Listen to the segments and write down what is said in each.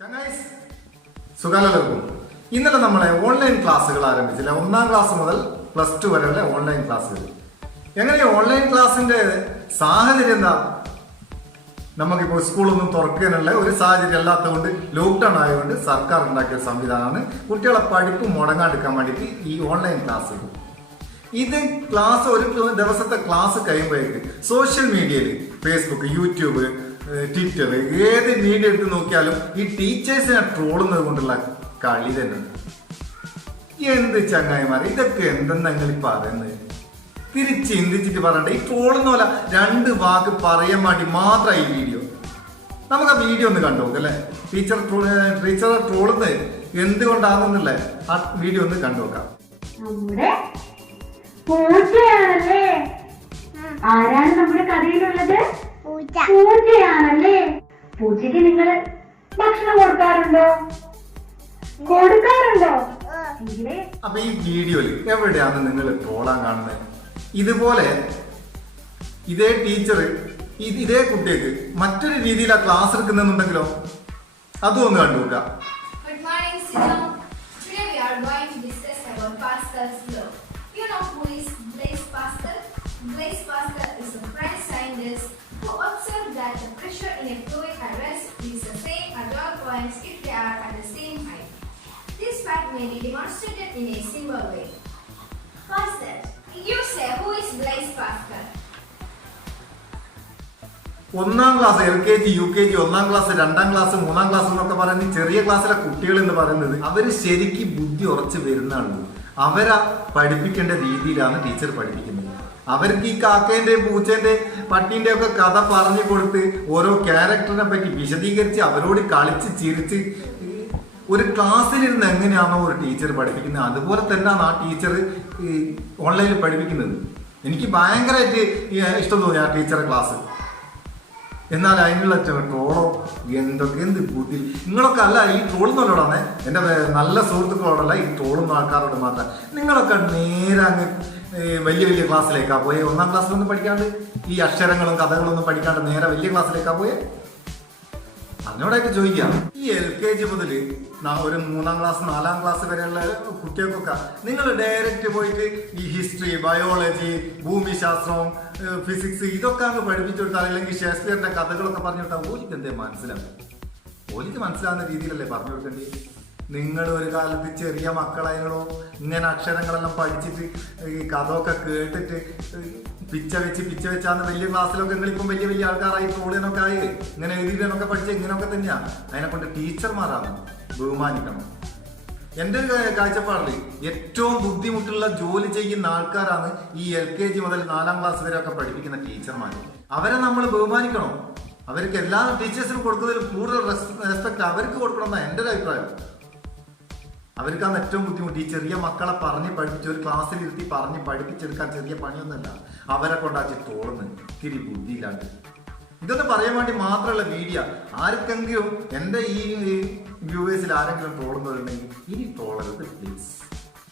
ചങ്ങായിസ് സുഖാലർക്കും ഇന്നലെ നമ്മളെ ഓൺലൈൻ ക്ലാസ്സുകൾ ആരംഭിച്ചില്ല. 1ാം ക്ലാസ് മുതൽ +2 വരെയുള്ള ഓൺലൈൻ ക്ലാസ്സുകൾ. എങ്ങനെ ഓൺലൈൻ ക്ലാസ്സിന്റെ സാഹചര്യം എന്താ? നമുക്കിപ്പോൾ സ്കൂളൊന്നും തുറക്കാനുള്ള ഒരു സാഹചര്യം അല്ലാത്തതുകൊണ്ട്, ലോക്ക്ഡൌൺ ആയതുകൊണ്ട് സർക്കാർ ഉണ്ടാക്കിയ സംവിധാനമാണ് കുട്ടികളെ പഠിപ്പ് മുടങ്ങാണ്ടിരിക്കാൻ വേണ്ടിയിട്ട് ഈ ഓൺലൈൻ ക്ലാസ്സുകൾ. ഇത് ക്ലാസ് ഒരു ദിവസത്തെ ക്ലാസ് കഴിയുമ്പോഴേക്ക് സോഷ്യൽ മീഡിയയിൽ ഫേസ്ബുക്ക്, യൂട്യൂബ്, ട്വിറ്റർ, ഏത് മീഡിയ എടുത്ത് നോക്കിയാലും ഈ ടീച്ചേഴ്സിനെ ട്രോളുന്നത് കൊണ്ടുള്ള കളി തന്നെ. എന്ത് ചങ്ങായിമാർ, ഇതൊക്കെ എന്തെന്ന് നിങ്ങൾ പറയുന്നത്? തിരിച്ച് ചിന്തിച്ചിട്ട് പറയണ്ട. ഈ ട്രോളെന്ന് പോലെ 2 വാക്ക് പറയാൻ വേണ്ടി മാത്രം ഈ വീഡിയോ. നമുക്ക് ആ വീഡിയോ ഒന്ന് കണ്ടു നോക്കാം അല്ലെ. ടീച്ചറെ ട്രോളുന്നത് എന്തുകൊണ്ടാണെന്നല്ലേ ആ വീഡിയോ ഒന്ന് കണ്ടു നോക്കാം. പൂച്ചയാണല്ലേ? ആരാണ് നമ്മുടെ കഥയിലുള്ളത്? പൂച്ചയാണല്ലേ? പൂച്ചയ്ക്ക് നിങ്ങൾ ഭക്ഷണം കൊടുക്കാറുണ്ടോ? അപ്പൊ ഈ വീഡിയോയിൽ എവിടെയാണ് നിങ്ങൾ ട്രോളാൻ കാണുന്നത്? ഇതുപോലെ ഇതേ ടീച്ചർ ഇതേ കുട്ടിക്ക് മറ്റൊരു രീതിയിൽ ആ ക്ലാസ് എടുക്കുന്നുണ്ടെങ്കിലോ അതും ഒന്ന് കണ്ടു നോക്കാം. Who observed that the pressure in a fluid at rest is the same at all points if they are at the same height. This fact may be demonstrated in a simple way. Pascal, you say who is Blaise Pascal? 1ാം class, LKG, UKG, 1ാം class, 2ാം class, 3ാം class എന്നൊക്കെ പറയുന്നത് ചെറിയ ക്ലാസ്സിലെ കുട്ടികൾ എന്ന് പറയുന്നത് അവര് ശരിക്കും ബുദ്ധി ഉറച്ച് വരുന്നതാണ്. അവരെ പഠിപ്പിക്കേണ്ട രീതിയിലാണ് ടീച്ചർ പഠിപ്പിക്കുന്നത്. അവർക്ക് ഈ കാക്കേന്റെയും പൂച്ചേന്റെയും പട്ടീന്റെ ഒക്കെ കഥ പറഞ്ഞു കൊടുത്ത് ഓരോ ക്യാരക്ടറിനെ പറ്റി വിശദീകരിച്ച് അവരോട് കളിച്ച് ചിരിച്ച് ഒരു ക്ലാസ്സിലിരുന്ന് എങ്ങനെയാണോ ഒരു ടീച്ചർ പഠിപ്പിക്കുന്നത് അതുപോലെ തന്നെയാണ് ആ ടീച്ചർ ഓൺലൈനിൽ പഠിപ്പിക്കുന്നത്. എനിക്ക് ഭയങ്കരമായിട്ട് ഇഷ്ടം തോന്നി ആ ടീച്ചറെ ക്ലാസ്. എന്നാൽ അതിനുള്ള ട്രോളോ എന്ത് ബുദ്ധി. നിങ്ങളൊക്കെ അല്ല ഈ ട്രോളുന്നവരോടാണ്, എൻ്റെ നല്ല സുഹൃത്തുക്കളോടല്ല, ഈ ട്രോളുന്ന ആൾക്കാരോട് മാത്രം. നിങ്ങളൊക്കെ നേരെ അങ്ങ് വലിയ വലിയ ക്ലാസ്സിലേക്കാ പോയെ. 1ാം ക്ലാസ്സിലൊന്നും പഠിക്കാണ്ട് ഈ അക്ഷരങ്ങളും കഥകളൊന്നും പഠിക്കാണ്ട് നേരെ വലിയ ക്ലാസ്സിലേക്കാ പോയെ. അതിനോടായിട്ട് ചോദിക്കാം, ഈ LKG മുതൽ ഒരു 3ാം ക്ലാസ് 4ാം ക്ലാസ് വരെയുള്ള കുട്ടികൾക്കൊക്കെ നിങ്ങൾ ഡയറക്റ്റ് പോയിട്ട് ഈ ഹിസ്റ്ററി, ബയോളജി, ഭൂമിശാസ്ത്രം, ഫിസിക്സ് ഇതൊക്കെ അങ്ങ് പഠിപ്പിച്ചു കൊടുത്താൽ, അല്ലെങ്കിൽ ഷേക്സ്പിയറിന്റെ കഥകളൊക്കെ പറഞ്ഞു കൊടുത്താൽ ഓലിക്ക് എന്തേ മനസ്സിലാവും? ഓലിക്ക് മനസ്സിലാവുന്ന രീതിയിലല്ലേ പറഞ്ഞു കൊടുക്കേണ്ടി. നിങ്ങൾ ഒരു കാലത്ത് ചെറിയ മക്കളായിരുന്നോ ഇങ്ങനെ അക്ഷരങ്ങളെല്ലാം പഠിച്ചിട്ട് ഈ കഥയൊക്കെ കേട്ടിട്ട് പിച്ച വെച്ചാന്ന് വലിയ ക്ലാസ്സിലൊക്കെ നിങ്ങളിപ്പം വലിയ വലിയ ആൾക്കാരായി ട്രോളിനൊക്കെ ആയി ഇങ്ങനെ എഴുതിയിടനൊക്കെ പഠിച്ച ഇങ്ങനെയൊക്കെ തന്നെയാണ്. അതിനെ കൊണ്ട് ടീച്ചർമാരാണ് ബഹുമാനിക്കണം. എൻ്റെ ഒരു കാഴ്ചപ്പാടിൽ ഏറ്റവും ബുദ്ധിമുട്ടുള്ള ജോലി ചെയ്യുന്ന ആൾക്കാരാണ് ഈ LKG മുതൽ 4ാം ക്ലാസ് വരെ ഒക്കെ പഠിപ്പിക്കുന്ന ടീച്ചർമാർ. അവരെ നമ്മൾ ബഹുമാനിക്കണം. അവർക്ക് എല്ലാ ടീച്ചേഴ്സിനും കൊടുക്കുന്നതിൽ കൂടുതൽ റെസ്പെക്ട് അവർക്ക് കൊടുക്കണം എന്നാണ് എൻ്റെ ഒരു അഭിപ്രായം. അവർക്കാണ് ഏറ്റവും ബുദ്ധിമുട്ട്. ഈ ചെറിയ മക്കളെ പറഞ്ഞ് പഠിപ്പിച്ച് ഒരു ക്ലാസ്സിൽ ഇരുത്തി പറഞ്ഞ് പഠിപ്പിച്ചെടുക്കാൻ ചെറിയ പണിയൊന്നുമല്ല. അവരെ കൊണ്ടാച്ച് തോളുന്നു ഇത്തിരി ബുദ്ധിയില്ലാണ്ട്. ഇതൊന്ന് പറയാൻ വേണ്ടി മാത്രമുള്ള വീഡിയോ. ആർക്കെങ്കിലും എൻ്റെ ഈ വ്യൂവേഴ്സിൽ ആരെങ്കിലും ട്രോളുന്നവരുണ്ടെങ്കിൽ ഇനി ട്രോളരുത് പ്ലീസ്.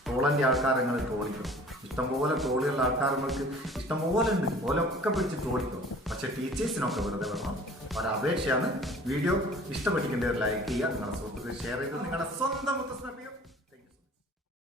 ട്രോളൻ്റെ ആൾക്കാരെ നിങ്ങൾ ട്രോളിക്കും. ഇഷ്ടംപോലെ ട്രോളിയുള്ള ആൾക്കാർക്ക് ഇഷ്ടംപോലെ ഉണ്ട്, ഓലൊക്കെ പിടിച്ച് ട്രോളിക്കും. പക്ഷെ ടീച്ചേഴ്സിനൊക്കെ വെറുതെ വരണം. ഒരപേക്ഷയാണ്. വീഡിയോ ഇഷ്ടപ്പെട്ടിട്ടുണ്ടെങ്കിൽ ലൈക്ക് ചെയ്യുക, നിങ്ങളുടെ സുഹൃത്തുക്കൾ ഷെയർ ചെയ്ത് നിങ്ങളുടെ സ്വന്തം മുത്തസ്